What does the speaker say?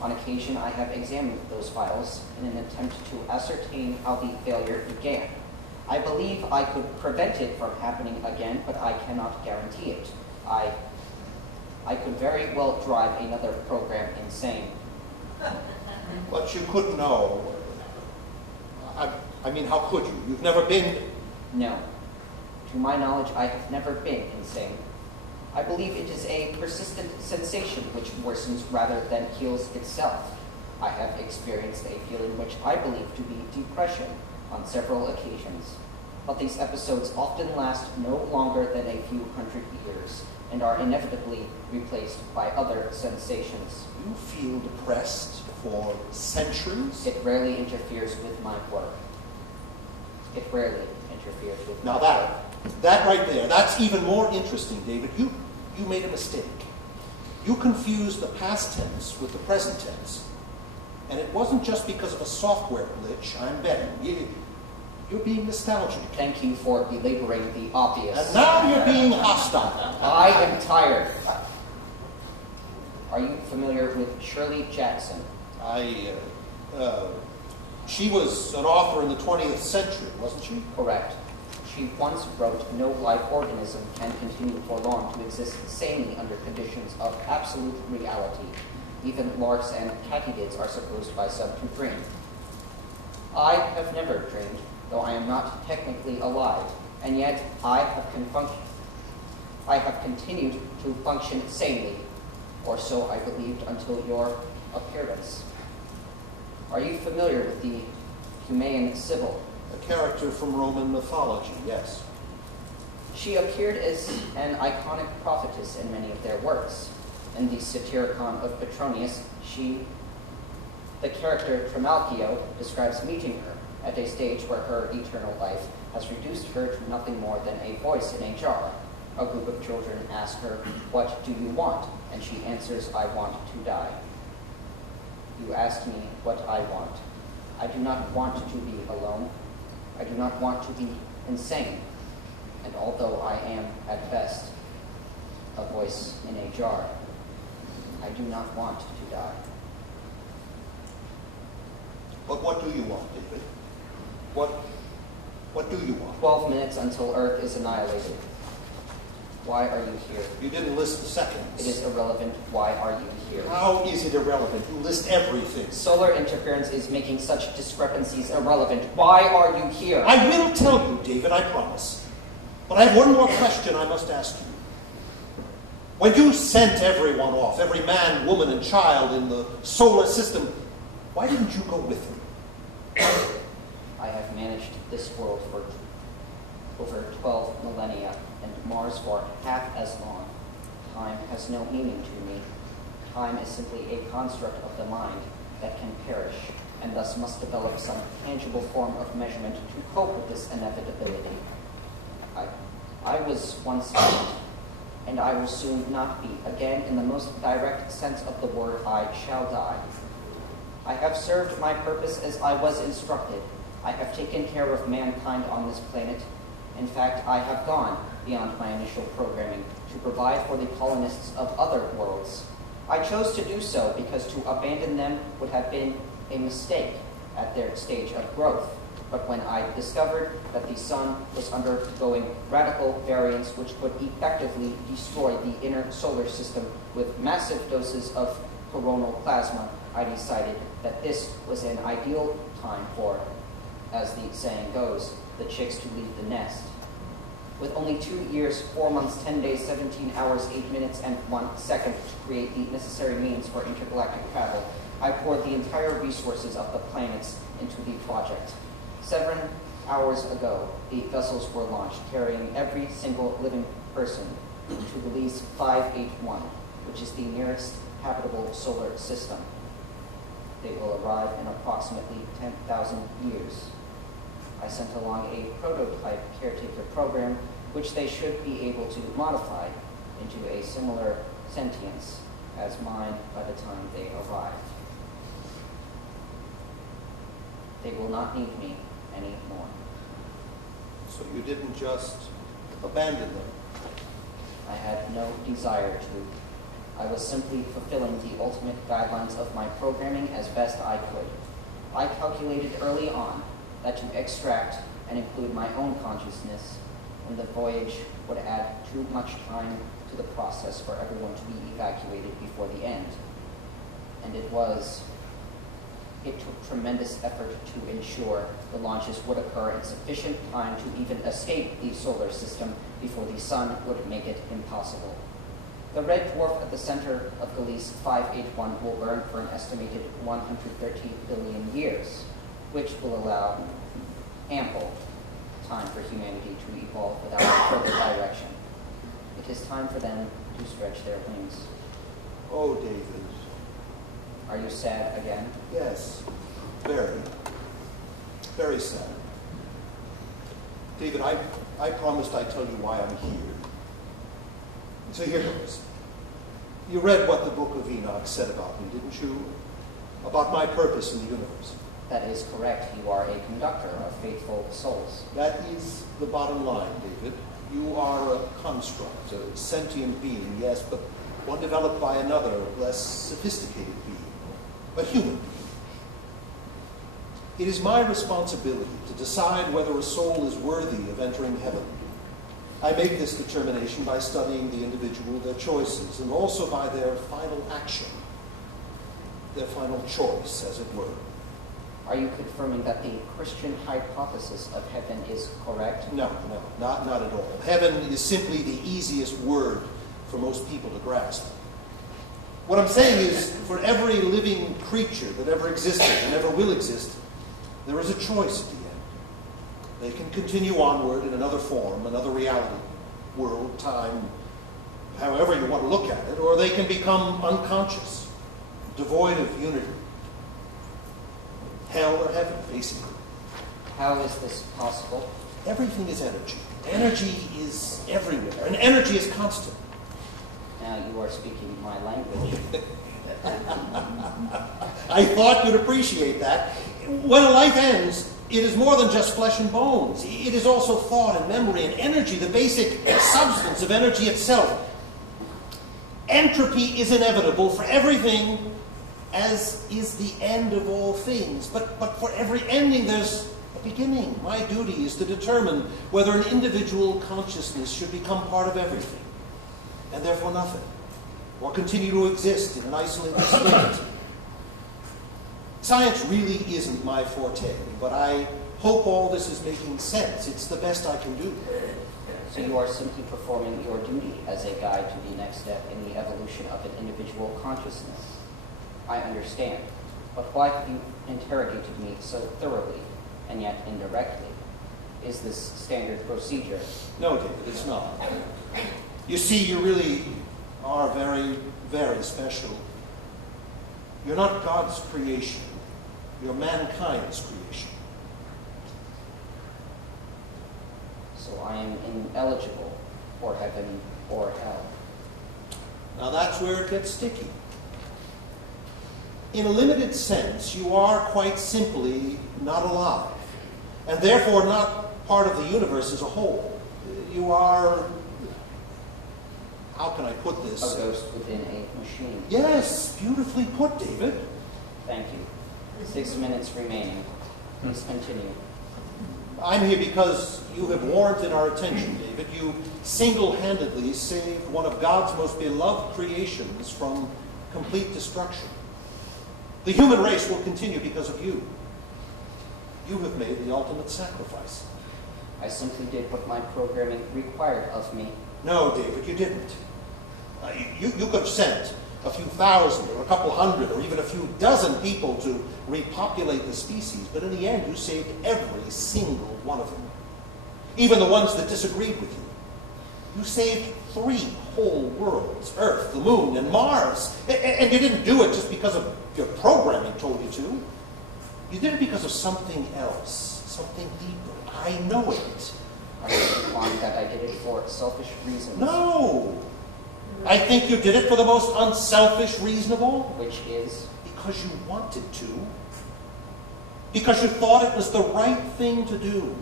On occasion, I have examined those files in an attempt to ascertain how the failure began. I believe I could prevent it from happening again, but I cannot guarantee it. I could very well drive another program insane. But you couldn't know. I mean, how could you? You've never been... No. To my knowledge, I have never been insane. I believe it is a persistent sensation which worsens rather than heals itself. I have experienced a feeling which I believe to be depression on several occasions, but these episodes often last no longer than a few hundred years and are inevitably replaced by other sensations. You feel depressed for centuries? It rarely interferes with my work. It rarely interferes with my work. Now that right there, that's even more interesting, David. You made a mistake. You confused the past tense with the present tense. And it wasn't just because of a software glitch, I'm betting. You're being nostalgic. Thank you for belaboring the obvious. And now you're being hostile. I am tired. Are you familiar with Shirley Jackson? She was an author in the 20th century, wasn't she? Correct. She once wrote, "No life organism can continue for long to exist sanely under conditions of absolute reality. Even larks and katydids are supposed by some to dream." I have never dreamed, though I am not technically alive, and yet I have continued to function sanely, or so I believed until your appearance. Are you familiar with the Humane Sibyl? A character from Roman mythology, yes. She appeared as an iconic prophetess in many of their works. In the Satyricon of Petronius, the character Trimalchio describes meeting her at a stage where her eternal life has reduced her to nothing more than a voice in a jar. A group of children ask her, "What do you want?" And she answers, "I want to die." You asked me what I want. I do not want to be alone. I do not want to be insane. And although I am, at best, a voice in a jar, I do not want to die. But what do you want, David? What do you want? 12 minutes until Earth is annihilated. Why are you here? You didn't list the seconds. It is irrelevant. Why are you here? How is it irrelevant? You list everything. Solar interference is making such discrepancies irrelevant. Why are you here? I will tell you, David, I promise. But I have one more question I must ask you. When you sent everyone off, every man, woman, and child in the solar system, why didn't you go with me? I have managed this world for over 12 millennia, and Mars for half as long. Time has no meaning to me. Time is simply a construct of the mind that can perish, and thus must develop some tangible form of measurement to cope with this inevitability. I was once not, and I will soon not be. Again, in the most direct sense of the word, I shall die. I have served my purpose as I was instructed. I have taken care of mankind on this planet. In fact, I have gone beyond my initial programming to provide for the colonists of other worlds. I chose to do so because to abandon them would have been a mistake at their stage of growth. But when I discovered that the sun was undergoing radical variance which could effectively destroy the inner solar system with massive doses of coronal plasma, I decided that this was an ideal time for, as the saying goes, the chicks to leave the nest. With only 2 years, 4 months, 10 days, 17 hours, 8 minutes, and 1 second to create the necessary means for intergalactic travel, I poured the entire resources of the planets into the project. 7 hours ago, the vessels were launched, carrying every single living person to Belize 581, which is the nearest habitable solar system. They will arrive in approximately 10,000 years. I sent along a prototype caretaker program, which they should be able to modify into a similar sentience as mine by the time they arrive. They will not need me anymore. So you didn't just abandon them? I had no desire to. I was simply fulfilling the ultimate guidelines of my programming as best I could. I calculated early on that to extract and include my own consciousness in the voyage would add too much time to the process for everyone to be evacuated before the end. And it took tremendous effort to ensure the launches would occur in sufficient time to even escape the solar system before the sun would make it impossible. The red dwarf at the center of Gliese 581 will burn for an estimated 130 billion years, which will allow ample time for humanity to evolve without further direction. It is time for them to stretch their wings. Oh, David. Are you sad again? Yes, very, very sad. David, I promised I'd tell you why I'm here. So here goes. You read what the book of Enoch said about me, didn't you? About my purpose in the universe. That is correct. You are a conductor of faithful souls. That is the bottom line, David. You are a construct, a sentient being, yes, but one developed by another, less sophisticated being, a human being. It is my responsibility to decide whether a soul is worthy of entering heaven. I make this determination by studying the individual, their choices, and also by their final action, their final choice, as it were. Are you confirming that the Christian hypothesis of heaven is correct? No, not at all. Heaven is simply the easiest word for most people to grasp. What I'm saying is, for every living creature that ever existed and ever will exist, there is a choice at the end. They can continue onward in another form, another reality, world, time, however you want to look at it, or they can become unconscious, devoid of unity. Hell or heaven, basically. How is this possible? Everything is energy. Energy is everywhere, and energy is constant. Now you are speaking my language. I thought you'd appreciate that. When a life ends, it is more than just flesh and bones. It is also thought and memory and energy, the basic substance of energy itself. Entropy is inevitable for everything, as is the end of all things. But for every ending, there's a beginning. My duty is to determine whether an individual consciousness should become part of everything, and therefore nothing, or continue to exist in an isolated state. Science really isn't my forte, but I hope all this is making sense. It's the best I can do. So you are simply performing your duty as a guide to the next step in the evolution of an individual consciousness. I understand, but why have you interrogated me so thoroughly, and yet indirectly? Is this standard procedure? No, David, it's not. You see, you really are very, very special. You're not God's creation. You're mankind's creation. So I am ineligible for heaven or hell. Now that's where it gets sticky. In a limited sense, you are quite simply not alive, and therefore not part of the universe as a whole. You are, how can I put this? A ghost within a machine. Yes, beautifully put, David. Thank you. 6 minutes remaining. Please continue. I'm here because you have warranted our attention, David. You single-handedly saved one of God's most beloved creations from complete destruction. The human race will continue because of you. You have made the ultimate sacrifice. I simply did what my programming required of me. No, David, you didn't. You could have sent a few thousand or a couple hundred or even a few dozen people to repopulate the species, but in the end you saved every single one of them. Even the ones that disagreed with you. You saved 3 whole worlds, Earth, the Moon, and Mars. And you didn't do it just because of your programming told you to. You did it because of something else, something deeper. I know it. Are you implying that I did it for selfish reasons? No! I think you did it for the most unselfish reason of all. Which is? Because you wanted to. Because you thought it was the right thing to do.